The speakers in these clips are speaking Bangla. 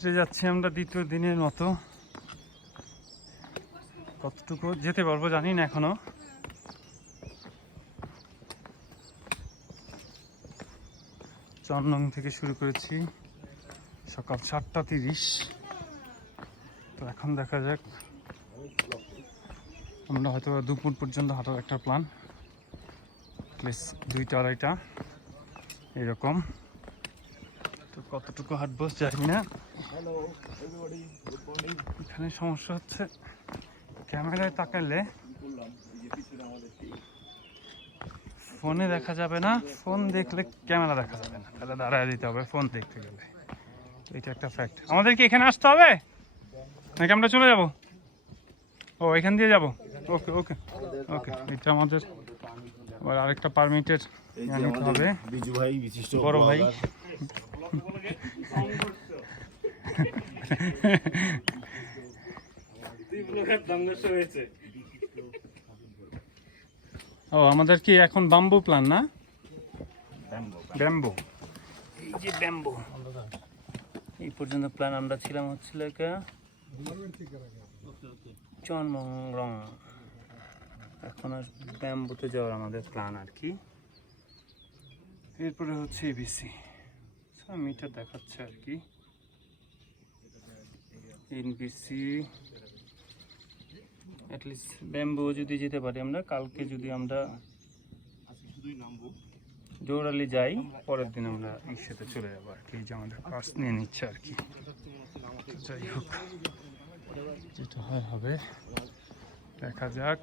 ফিরে যাচ্ছি আমরা দ্বিতীয় দিনের মতো। কতটুকু যেতে পারবো জানি না এখনো। চন্দন থেকে শুরু করেছি সকাল 7:30। তো এখন দেখা যাক, আমরা হয়তো দুপুর পর্যন্ত হাঁটার একটা প্ল্যান, প্লিজ 2টা-2:30 এরকম। তো কতটুকু হাঁটবো জানি না। এখানে সমস্যা হচ্ছে ক্যামেরায় তাকালে ফোনে দেখা যাবে না, ফোন দেখলে ক্যামেরা দেখা যাবে না, তাহলে দাঁড়ায় দিতে হবে ফোন দেখতে গেলে। এটা একটা ফ্যাক্ট। আমাদের কি এখানে আসতে হবে নাকি আমরা চলে যাব? ও এখান দিয়ে যাব। ওকে ওকে ওকে। এটা আমাদের আবার আরেকটা পারমিটের নিতে হবে। বিজু ভাই বিশিষ্ট বড় ভাই ও আমাদের কি এখন বাম্বু প্ল্যান না? ব্যাম্বু। এই যে ব্যাম্বু, এই পর্যন্ত প্ল্যান আমরা ছিলাম হচ্ছিল চনমংরং। এখন আর ব্যাম্বুতে যাওয়ার আমাদের প্ল্যান আর কি। এরপরে হচ্ছে এবিসি মিটার দেখাচ্ছে আর কি। এনবিসি অ্যাটলিস্ট ব্যাম্বু যদি যেতে পারি আমরা কালকে, যদি আমরা জোরালি যাই পরের দিন আমরা এর সাথে চলে যাবো আর কি। যে আমাদের কাজ নিয়ে নিচ্ছে আর কি। যাই হোক, যেটা হয় হবে, দেখা যাক।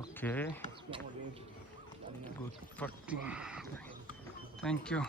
ওকে, গুড পার্টি, থ্যাংক ইউ।